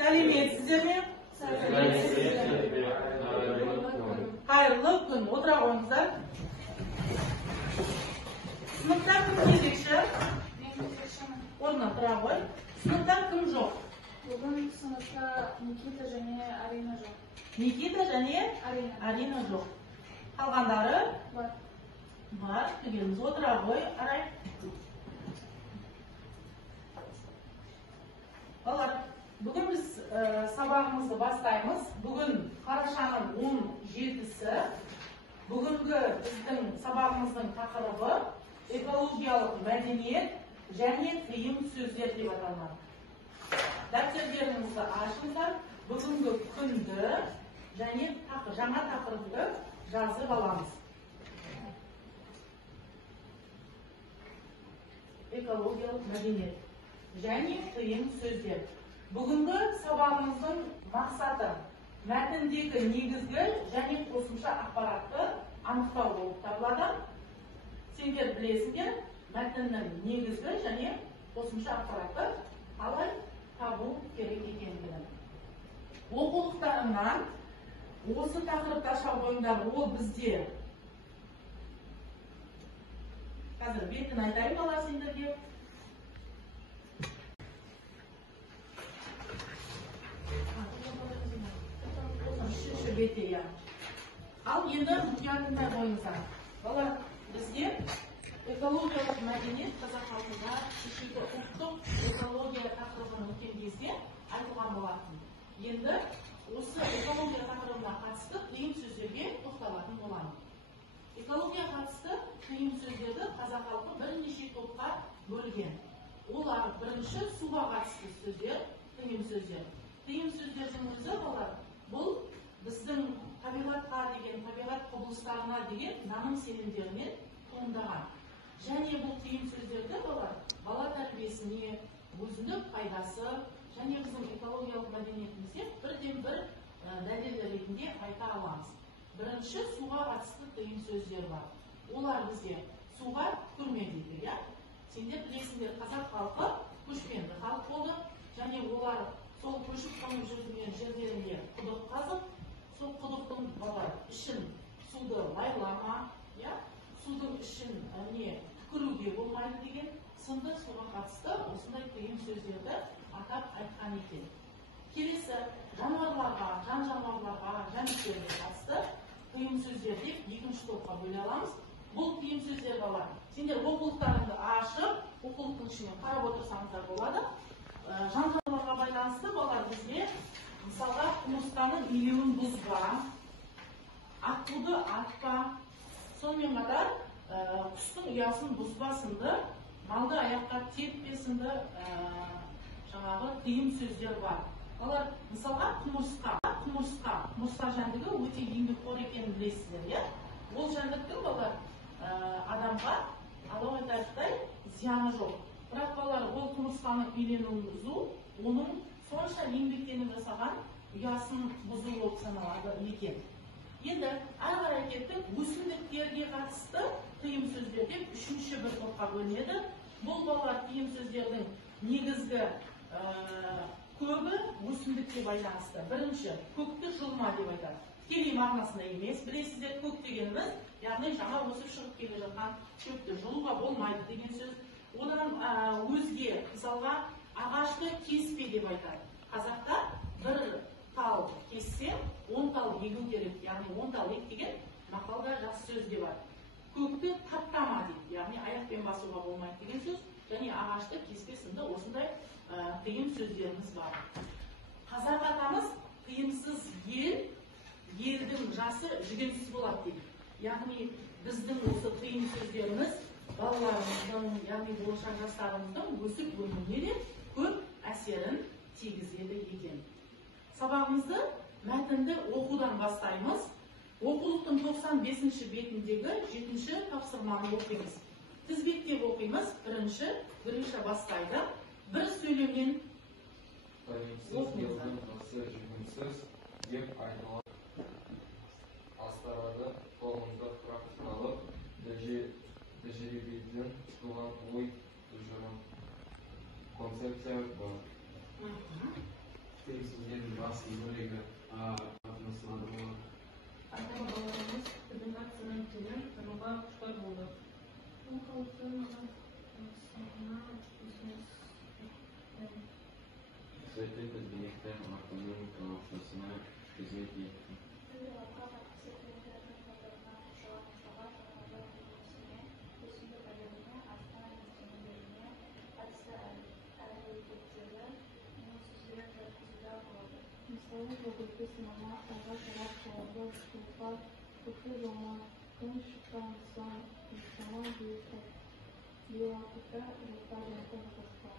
Сәлеметсіздер ме? Қайырлы күн. Отыра қойыңыздар. Сыныпта кім кезекші? Орнына тұра қой. Сыныпта кім жоқ? Бүгін сыныпта Никита және Арина жоқ. Никита және Арина жоқ. Қалғандары? Бар. Бар. Түгеліміз отыра қой. Арай. Балар, бүгін біз сабағымызды бастаймыз. Бүгін қарашаның 17-сі. Бүгінгі біздің сабағымыздың тақырыбы экологиялық мәдениет және қиын сөздер деп аталады. Дәптердеріңізді ашыңыздар. Бүгінгі күнді және жаңа тақырыпты жазып аламыз. Экологиялық мәдениет және қиын сөздер. Бүгінгі сабағымыздың мақсаты мәтіндегі негізгі және қосымша ақпаратты анықтау болып табылады. Сендер білесіңдер, мәтіннің негізгі және қосымша ақпаратты қалай табу керек екендігін. Оқулықтарыңнан осы тақырыпта қойыңдар, ол бізде. Қазір бетін айтайын бала сендерге. Ал енді мұқиятындай қойыңыздар. Балар, бізде экологиялық мәдениет қазақ халқында кешегі ұлттық экология тақырыбын өткен кезде айтылған болатын. Енді осы экология тақырыбына қатысты қиын сөздерге тоқталатын боламын. Экология қатысты қиын сөздерді қазақ халқы бірнеше топқа бөлген. Олар бірінші суға қатысты сөздер, қиын сөздер. Қиын сөздердің өзі балар, бұл біздің табиғатқа деген, табиғат құбылыстарына деген наным сенімдерінен туындаған. Және бұл қиын сөздерді бала тәрбиесіне өзіндік пайдасы және біздің экологиялық мәдениетімізде бірден бір дәлел ретінде айта аламыз. Бірінші суға қатысты қиын сөздер бар. Олар бізде суға көрме дейді, иә? Сендер білесіңдер, қазақ халқы көшпенді халық болды, және олар сол көшіп қонып жүрген жерлерінде құдық қазып, сол құдықтың ішін суды лайлама, судың ішін түкіруге болмайды деген сынды суға қатысты осындай қиын сөздерді атап айтқан екен. Келесі жануарларға, жан-жануарларға, жәндіктерге қатысты қиын сөздер деп екінші топқа бөле аламыз. Бұл қиын сөздер балар. Сендер оқулықтарыңды ашып, оқулықтың ішіне қарап отырсаңыздар болады. Жан-жануарларға байланысты балар бізде мысалға құмырсқаның илеуін бұзба, аққуды атпа, сонымен қатар құстың ұясын бұзба сынды, малды аяққа теппе сынды жаңағы қиын сөздер бар. Балар, мысалға құмырсқа жәндігі өте еңбекқор екенін білесіздер, иә? Ол жәндіктің балар адамға алау айтардай зияны жоқ. Бірақ балар, ол құмырсқаның иленуін бұзу, оның сонша еңбектеніп жасаған ұясын бұзу болып саналады екен. Енді ары қарай кеттік, өсімдіктерге қатысты қиын сөздер деп үшінші бір топқа бөлінеді. Бұл балалар қиын сөздердің негізгі көбі өсімдікке байланысты. Бірінші, көкті жұлма деп айтады. Тікелей мағынасында емес, білесіздер, көк дегеніміз, яғни жаңа өсіп шығып келе жатқан шөпті жұлуға болмайды деген сөз. Одан өзге, мысалға, ағашты кеспе деп айтады. Қазақта бір тал кессе, 10 тал егу керек, яғни 10 тал ек деген мақалда жақсы сөз де бар. Көкті таптама дейді, яғни аяқпен басуға болмайды деген сөз, және ағашты кеспе сынды осындай қиын сөздеріміз бар. Қазақ атамыз қиынсыз елдің жасы жүгенсіз болады дейді. Яғни біздің осы қиын сөздеріміз балаларымыздың, яғни болашақ жастарымыздың өсіп өнуіне де көп әсерін тигізеді екен. Сабағымызды мәтінді оқудан бастаймыз. Оқулықтың 95-ші бетіндегі 7-ші тапсырманы оқимыз. Тізбектеп оқимыз. Бірінші бастайды. Бір сөйлемнен оқимыз. Деп айтылады. Астарады қолында практикалық тәжірибеден туған ой тұжырым концепция бар. Sizlerin bahsi bölümü atmasına da olan. Ата-бабаларымыз тілін қатысынан тілін тұруға құштар болды. Святых Benedikten Martin'in kavuşmasına hizmet etti. Мысалы, бүгінгі сынама алға тарап қалады, ұстылға көпі жома, күн шыққан соң, ұстама бейуақытта репаренті қосқа.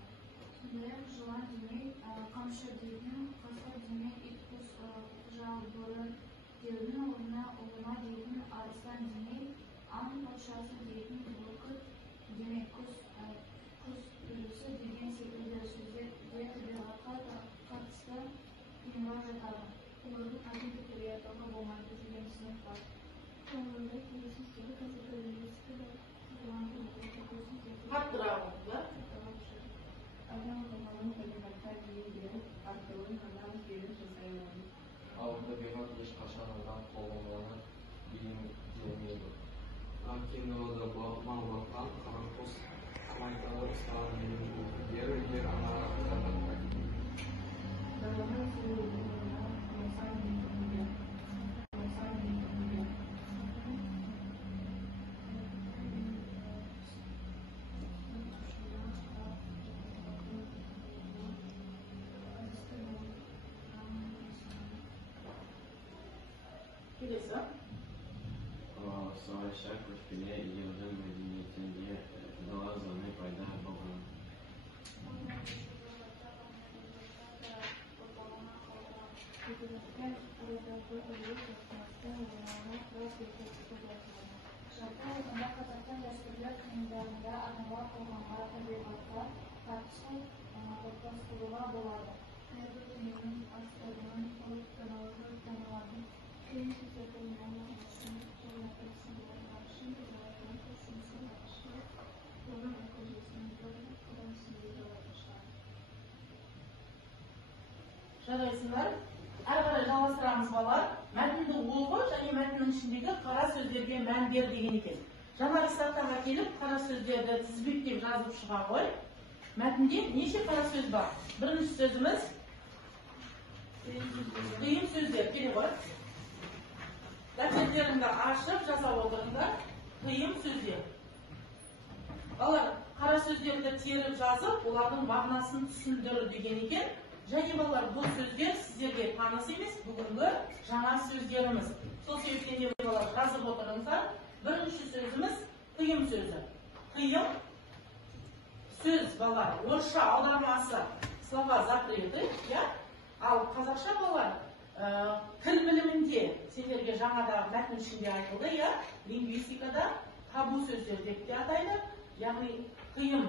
Мен жылан демей, қамшы дейдің, қасқа демей, ит-құс жалбырын деудің орнына ұлыма дейдің, арыстан демей, аң патшасы дейдің, бүркіт демек құс үрісі деген секілді сөздер табиғатқа қатысты ұйымға жатады. Олардың атын пікірге атауға болмайды деген түсінік бар. Онында келесіздегі категориялисті бар. Олардың Қаттырақ да. адам қоғамның табиғатқа бейімделу арқылы ғана өзгеріс жасай алады. Ал табиғат ешқашан оған қолданылып бейімделмейді. Кинода мал баққан, қара құс майталы ұстаған егер ана жатаққа. Даланың сұлулығына нұқсан етуге. Келесі. Savaşlar köşküne yıldın medeniyetinde dağ zanı payda болған. Табиғатқа арадағы үлес қосмастың орнына раз етекті жасады. Жалпы алғанда Қазақстан дәстүрлі қиындарында адамға қоғамға табиғатқа қатысты топтас құруға болады. Әрбір дүниенің астарынан ұлт даналығы танылады. Кейін сөздердің мәні үшін және қырсындығы үшін олардың қосымсы ашылы оның нәтижесінде одан сүндегі шығады. Жарайсыңдар. Әрі қарай жалғастырамыз балалар. Мәтінді оқы және мәтіннің ішіндегі қара сөздерге мән бер деген екен. Жаңағы сақтарға келіп, қара сөздерді тізбектеп жазып шыға ғой. Мәтінде неше қара сөз бар? Бірінші сөзіміз қиын сөздер. Келе ғой. Дәптеріңді ашып жаза отырыңдар. Қиын сөздер. Балалар, қара сөздерді теріп жазып, олардың мағынасын түсіндір деген екен. Және балалар, бұл сөздер сіздерге таныс емес, бүгінгі жаңа сөздеріміз. Сол себептен де балалар жазып отырыңыздар. Бірінші сөзіміз қиын сөзі. Қиын сөз балалар, орысша аудармасы слова закрыты, ал қазақша балалар тіл білімінде сендерге жаңада мәтін ішінде айтылды, лингвистикада табу сөздер деп те атайды. Яғни қиын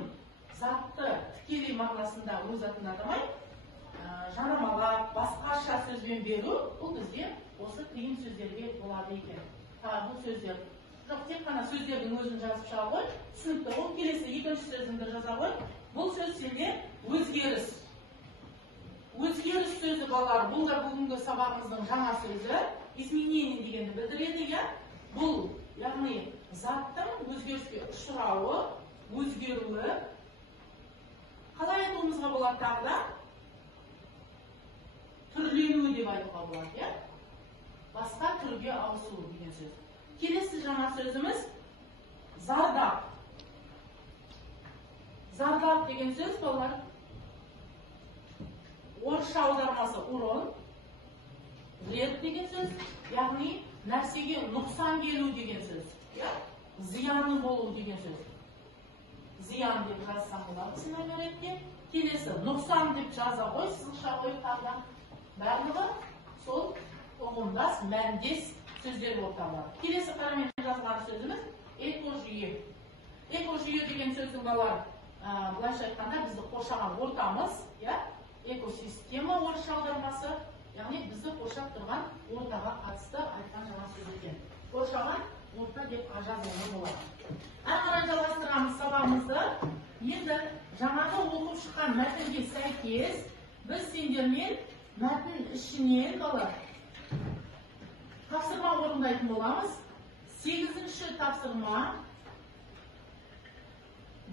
затты тікелей мағынасында өз атын атамай, жанамалап, басқаша сөзбен беру, бұл бізде осы қиын сөздерге болады екен. Бұл сөздер. Жоқ, тек қана сөздердің өзін жазып шыға ғой, түсінікті ол келесі екінші сөзіңді жаза ғой. Бұл сөз сенде өзгеріс. Өзгеріс сөзі балалар, бұл да бүгінгі сабағымыздың жаңа сөзі. Изменение дегенді білдіреді, бұл, яғни заттың өзгеріске ұшырауы, өзгеруі. Қалай айтуымызға болады тағы да? Түрленуі деп айтуға болады, басқа түрге ауысу деген сөз. Келесі жаңа сөзіміз зардап. Зардап деген сөз балалар. Орысша аудармасы урон, вред деген сөз, яғни нәрсеге нұқсан келу деген сөз. Зияны болу деген сөз. Зиян деп жазсам болады сценарийде. Келесі нұқсан деп жаза ғой, сызықша қойып тағдан. Барлығы сол ұғымдас, мәндес сөздер болып табылады. Келесі қарамен жазған сөзіміз экожүйе. Экожүйе деген сөздің балалар, былайша айтқанда бізді қоршаған ортамыз, экосистема орысша аудармасы, яғни бізді қоршап тұрған ортаға қатысты айтқан жаңа сөз екен. Қоршаған орта деп жазылған болады. Әрі қарай жалғастырамыз сабағымызды. Енді жаңағы оқып шыққан мәтінге сәйкес біз сендермен мәтін ішінен бала тапсырма орындайтын боламыз. 8-ші тапсырма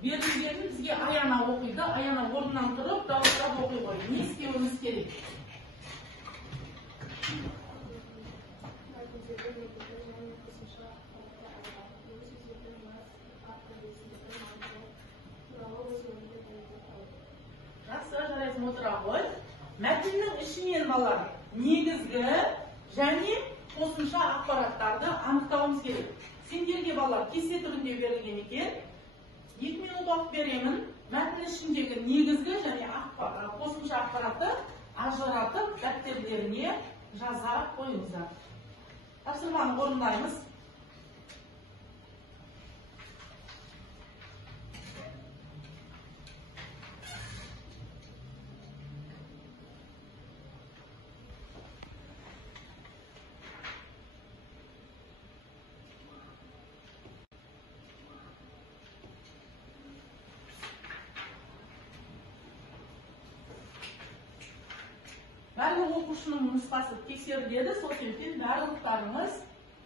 берілгенін бізге Аяна оқиды. Аяна орнынан тұрып, дауыстап оқи ғой. Не істеуіміз керек? Жақсы, жарайсың, отыра ғой. Мәтіннің ішінен балар негізгі және қосымша ақпараттарды анықтауымыз керек. Сендерге балар кесте түрінде берілген екен. 2 минут уақыт беремін. Мәтін ішіндегі негізгі және қосымша ақпаратты ажыратып дәптерлеріне жаза қойыңыздар. Тапсырманы орындаймыз. Барлық оқушының нұсқасы тексеріледі, сол себептен барлықтарыңыз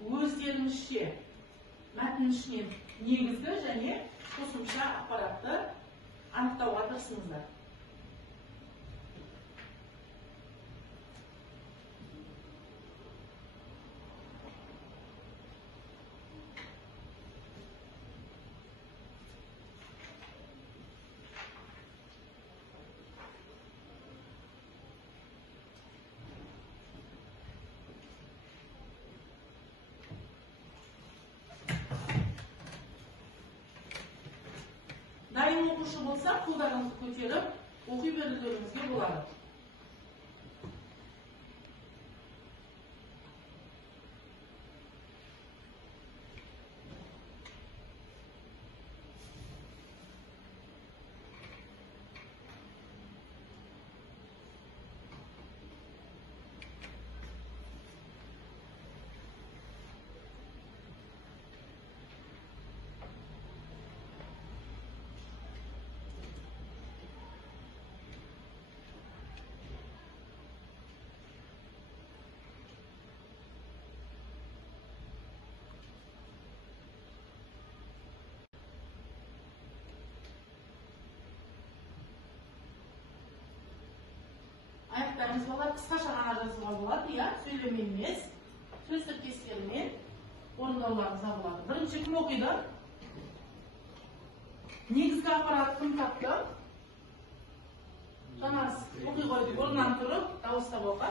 өздеріңізше мәтін ішінен негізгі және қосымша ақпаратты анықтауға тырысыңыздар. Дайын оқушы болса, қолдарыңызды көтеріп, оқи берулеріңізге болады. Аяқтарыңыз балар қысқаша ғана жазуға болады, иә, сөйлем емес, сөз тіркестермен орындауларыңызға болады. Бірінші кім оқиды? Негізгі ақпарат кім тапты? Жанарыс оқи қойды, орнынан тұрып, дауыстап оқы.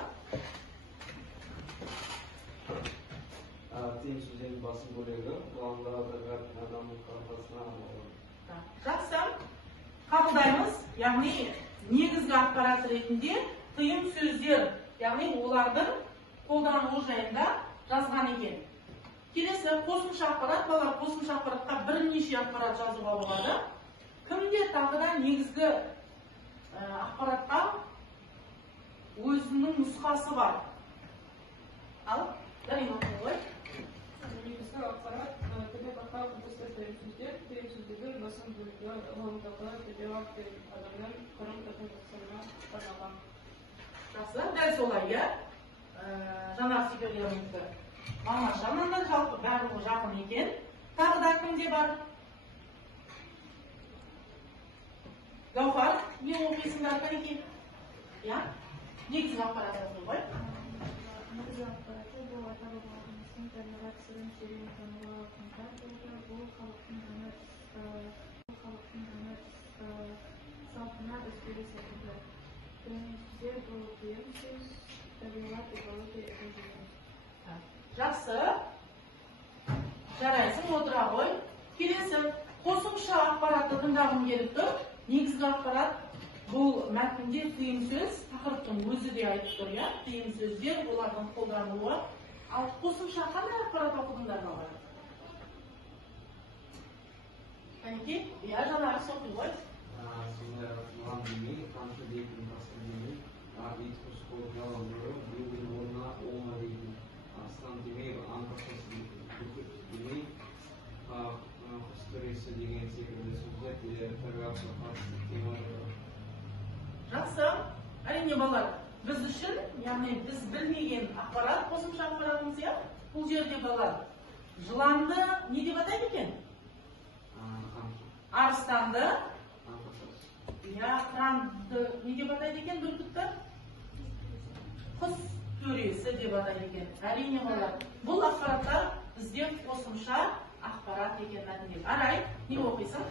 Тиым сөздердің басым бөлігі ғаламдағы адамның қағазына арналған. Жақсы, қабылдаймыз, яғни негізгі ақпарат ретінде тыйым сөздер, яғни олардың қолданылу жайында жазған екен. Келесі қосымша ақпарат, балар қосымша ақпаратқа бірнеше ақпарат жазуға болады. Кімде тағы да негізгі ақпаратқа өзінің нұсқасы бар. Ал, Дарина оқи ғой. Негізгі ақпарат табиғатқа құбылыстар тыйым сөздер басым бөлігі ғаламдағы табиғат адамның қарым-қатынастарына арналған. Жақсы, дәл солай, иә. Жанар секретарымызды мама жанынан жалпы барлығы жақын екен. Тағы да кімде бар? Гаухар, не оқисыңдар кәнеке? Иә? Негізгі ақпарат жазу ғой. Негізгі ақпараты бұл ата-бабаларымыздың табиғат сырын терең тануға қамтар болды. Бұл халықтың өмір салтына өзгеріс етілді. Біріншіден бұл тыйым сөз, табиғат экология экожүйе. Жақсы. Жарайсың, отыра ғой. Келесі қосымша ақпаратты тыңдағым келіп тұр. Негізгі ақпарат бұл мәтінде тыйым сөз, тақырыптың өзі де айтып тұр, иә? Тыйым сөздер, олардың қолданылуы. Ал қосымша қандай ақпарат оқыдыңдар балар? Кәнеке, иә, Жанарыс оқи ғой. Сондай атылған демей, қанша дейтін тасыр демей, ит құс қолға алып, біреудің орнына оңа дейтін. Астан демей, аңқашасы демей, құс көресі деген секілді сөздер, табиғатқа қатысты тема. Жақсы. Әрине балар, biz үшін, яғни біз білмеген ақпарат, қосымша ақпаратымыз иә, бұл жерде балалар. Жыланды не деп атайды екен? Арыстанды, иә, қыранды не деп атайды екен бүркітті? Құс төресі деп атайды екен. Әрине балалар. Бұл ақпараттар бізде қосымша ақпарат екен мәтіндегі. Арай, не оқисың?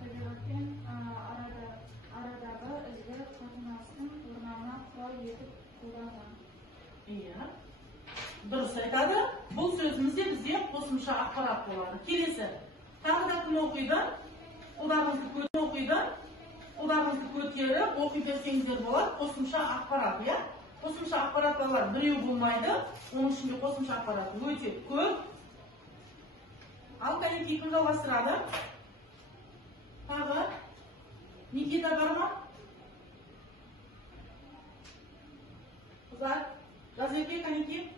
Табиғатпен арадағы ізгі қатынастың орнына құрал етіп қолданған. Иә. Дұрыс айтады. Бұл сөзімізде бізде қосымша ақпарат болады. Келесі. Тағы да кім оқиды? Қолдарыңызды көтеріп, оқи берсеңіздер болады. Қосымша ақпарат, иә? Қосымша ақпарат балалар біреу болмайды. Оның ішінде қосымша ақпарат өте көп. Ал кәнекей кім жалғастырады? Тағы Никита бар ма? Қыздар, Жазеке, кәнекей.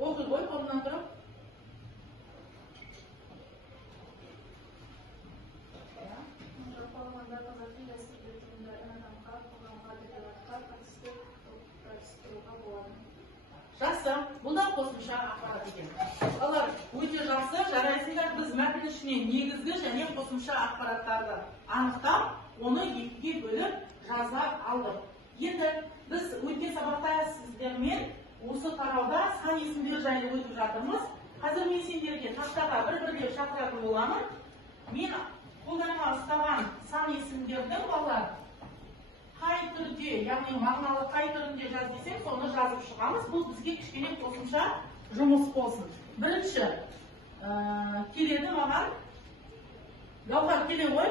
Оқи ғой, қолынан тұрып. Жақсы, бұл да қосымша ақпарат екен. Олар өте жақсы, жарайсыңдар, біз мәтін ішінен негізгі және қосымша ақпараттарды анықтап, оны екіге бөліп жаза алдық. Енді біз өткен сабақта сіздермен осы тарауда сан есімдер жайлы өтіп жатырмыз. Қазір мен сендерге тақтаға бір-бірге шақыратын боламын. Мен қолдарыма ұстаған сан есімдердің балалар қай түрде, яғни мағыналы қай түрінде жаз десем, соны жазып шығамыз. Бұл бізге кішкене қосымша жұмыс болсын. Бірінші келеді маған. Гаухар, келе ғой.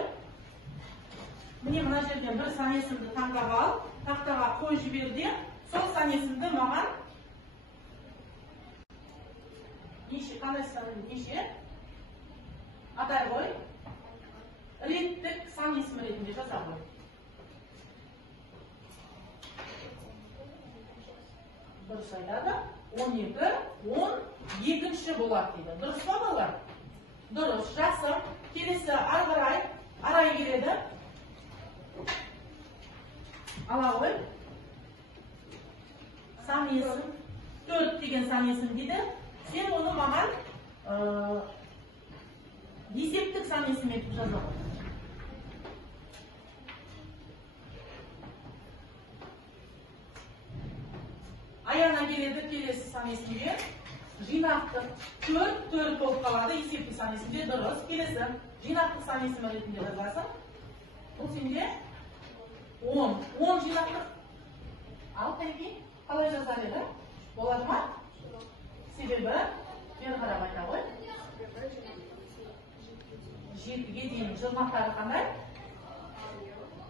Міне мына жерден бір сан есімді таңдап ал, тақтаға қой жіберде, сол сан есімді маған қандай санын неше? Атай ғой. Реттік сан есімі ретінде жаза ғой. Дұрыс айтады. 12, 12 болады дейді. Дұрыс па балалар? Дұрыс, жақсы. Келесі арай келеді. Ала ғой. Сан есім. 4 деген сан есім дейді. Сен оны маған есептік сан есім етіп жаза ғой. Аяна келеді, келесі сан есімге. Жинақтық 4 болып қалады, есептік сан есімде. Дұрыс. Келесі жинақтық сан есімі ретінде жазасың. Бұл сенде 10. 10 жинақтық. Ал кәнекей, қалай жазар еді? Болады ма? Себебі, бері қарап айта ғой. 7-ге дейін жұрнақтары қандай?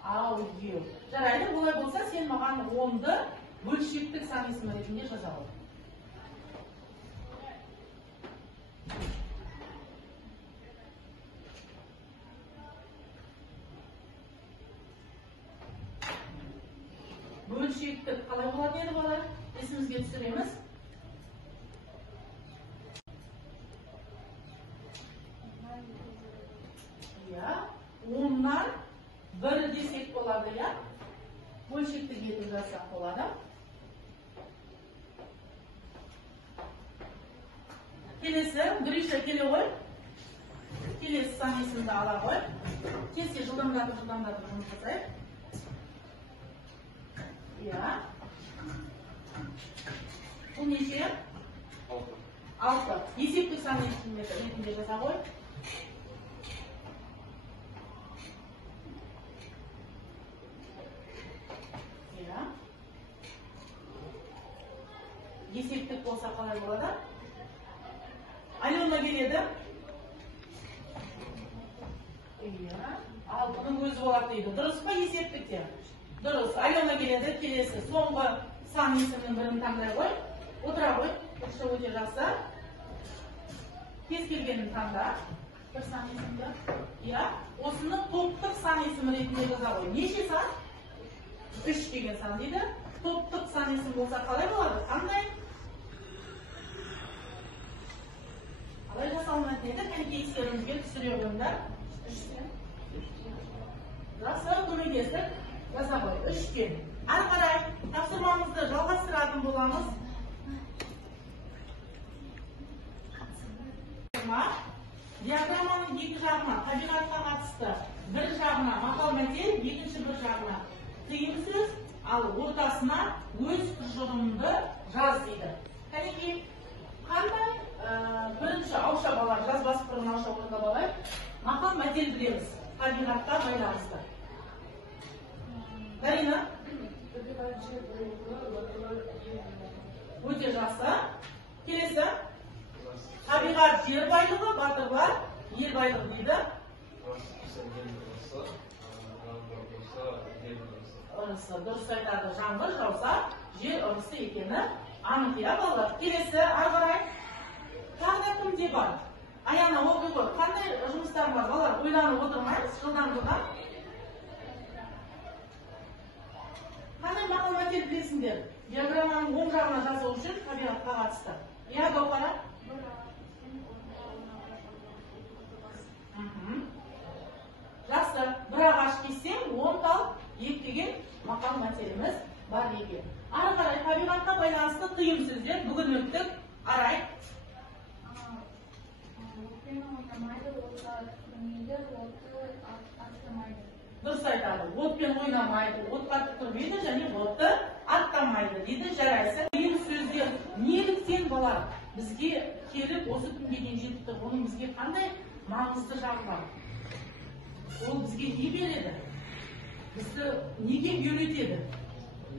Ау-ю. Жарайды, болай болса, сен маған 10-ды бөлшектік сан есімі ретінде жаза ғой. Бөлшектік қалай болады еді балар? Есімізге түсіреміз. Я, 10-нан 1 десек болады, я? Бөлшектік етіп жазсақ болады. Келесі, Гриша келе ғой. Келесі сан есімді ала ғой. Келсе жылдамдатып жұмыс жасайық. Я. Бұл неше? 6. Есептік сан есімді ретінде жаза ғой. Я. Есептік болса қалай болады? Алена келеді. Ал бұның өзі болады дейді. Дұрыс па есептікте? Дұрыс. Алена келеді. Келесі соңғы сан есімнің бірін таңдай ғой. Отыра ғой. Өте жақсы. Кез келгенін таңда. Бір сан есімді. Осыны топтық сан есімі ретінде жаза ғой. Неше сан? 3 деген сан дейді. Топтық сан есім болса қалай болады? Қандай? Қалай жасалынады дейді, кәнекей естеріңізге түсіремін. Жақсы, көмектестік. Жаса ғой, 3-ке. Ары қарай тапсырмамызды жалғастыратын боламыз. Диаграмманың екі жағына табиғатқа қатысты бір жағына мақал мәтел, екінші бір жағына тыйым сөз, ал ортасына өз тұжырымды жаз дейді. Кәнекей, қандай бірінші ауызша балар жазбасы бұрын ауызша орындап алайық. Мақал мәтел білеміз, табиғатқа байланысты. Дарина? Өте жақсы. Келесі. Табиғат жер байлығы, батырлар ел байлығы дейді. Ырысы, дұрыс айтады, жаңбыр жауса, жер ырысы екені анық, иә балалар. Келесі, ары қарай. Тағы да кімде бар? Аяна оқи ғой. Қандай жұмыстар бар балалар? Ойланып отырмайыз, жылдан. Қандай мақал мәтел білесіңдер? Диаграмманың оң жағына жазу үшін табиғатқа қатысты. Иә, Гаухара? Жақсы, бір ағаш кессең, 10 тал екпеген мақал мәтеліміз бар екен. Ары қарай табиғатқа байланысты тыйым сөздер бүгін өттік. Арай. Дұрыс айтады. Отпен ойнамайды, отқа түкірмейді және отты аттамайды дейді. Жарайсың. Тыйым сөздер неліктен балар бізге келіп осы күнге дейін жетті? Оның бізге қандай маңызды жағы бар? Ол бізге не береді? Бізді неге үйретеді?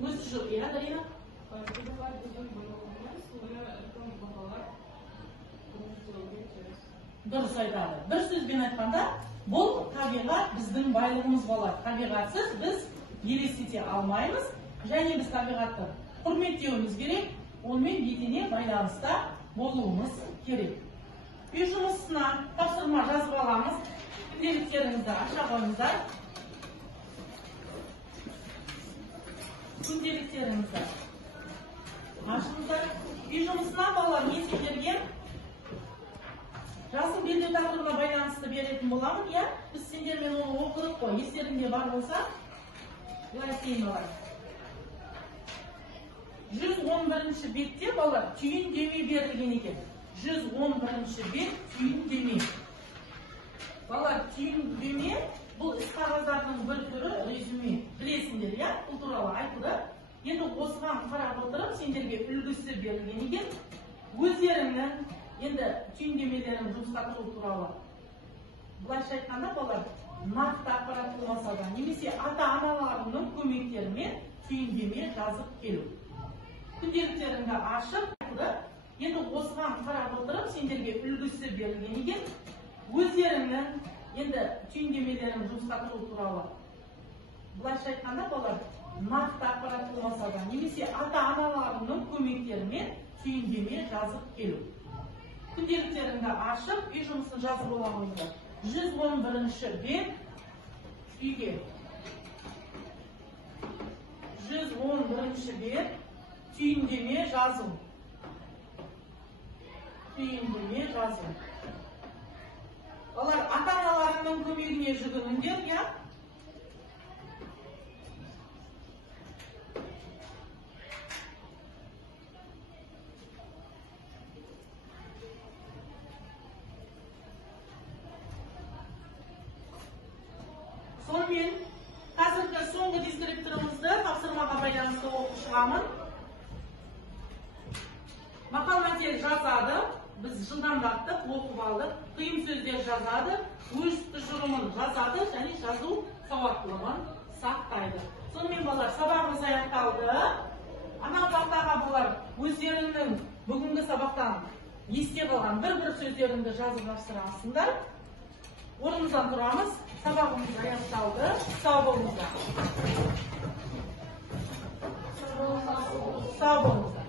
Өзі жоқ, иә, Дарина? Дұрыс айтады. Бір сөзбен айтқанда, бұл табиғат біздің байлығымыз болады. Табиғатсыз біз елестете алмаймыз, және біз табиғатты құрметтеуіміз керек, онымен етене байланыста болуымыз керек. Үй жұмысына тапсырма жазып аламыз. Күнделіктеріңізді аша қойыңыздар. Күнделіктеріңізді ашыңыздар. Үй жұмысына балалар не сендерге жасыл белдеу тақырыбына байланысты беретін боламын, иә? Біз сендермен оны оқыдық қой. Естеріңде бар болса, былай істейін балалар. 111-ші бетте балалар түйіндеме берілген екен. 111-ші бет түйіндеме. Балалар, түйіндеме бұл іс қағаздардың бір түрі резюме. Білесіңдер, иә? Бұл туралы айтылды. Енді осыған қарап отырып, сендерге үлгісі берілген екен. Өздеріңнің енді түйіндемелерін жұмысқа тұру туралы. Бұлайша айтқанда балалар, нақты ақпарат болмаса да, немесе ата-аналарының көмектерімен түйіндеме жазып келу. Күнделіктеріңді ашып, енді осыған қарап отырып, сендерге үлгісі берілген екен. Өздеріңнің енді түйіндемелерін жұмысқа тұру туралы. Бұлайша айтқанда балалар, нақты ақпарат болмаса да, немесе ата-аналарының көмектерімен түйіндеме жазып келу. Күнделіктеріңді ашып, үй жұмысын жазып оламыздар. 111-ші бет үйге. 111-ші бет түйіндеме жазу. Түйіндеме жазу. Олар ата-аналарының көмегіне жүгініңдер, иә? Сонымен, қазіргі соңғы дискрипторымызды тапсырмаға байланысты оқып шығамын. Мақал мәтел жазады, біз жылдамдаттық оқып алдық, тыйым сөздер жазады, өз тұжырымын жазады және жазу сауаттылығын сақтайды. Сонымен балалар, сабағымыз аяқталды. Анау тақтаға балалар өздерінің бүгінгі сабақтан есте қалған бір сөздеріңді жазып тапсырасыңдар. Орнымыздан тұрамыз. Сабағымыз аяқталды. Сау болыңыздар. Сау болыңыздар.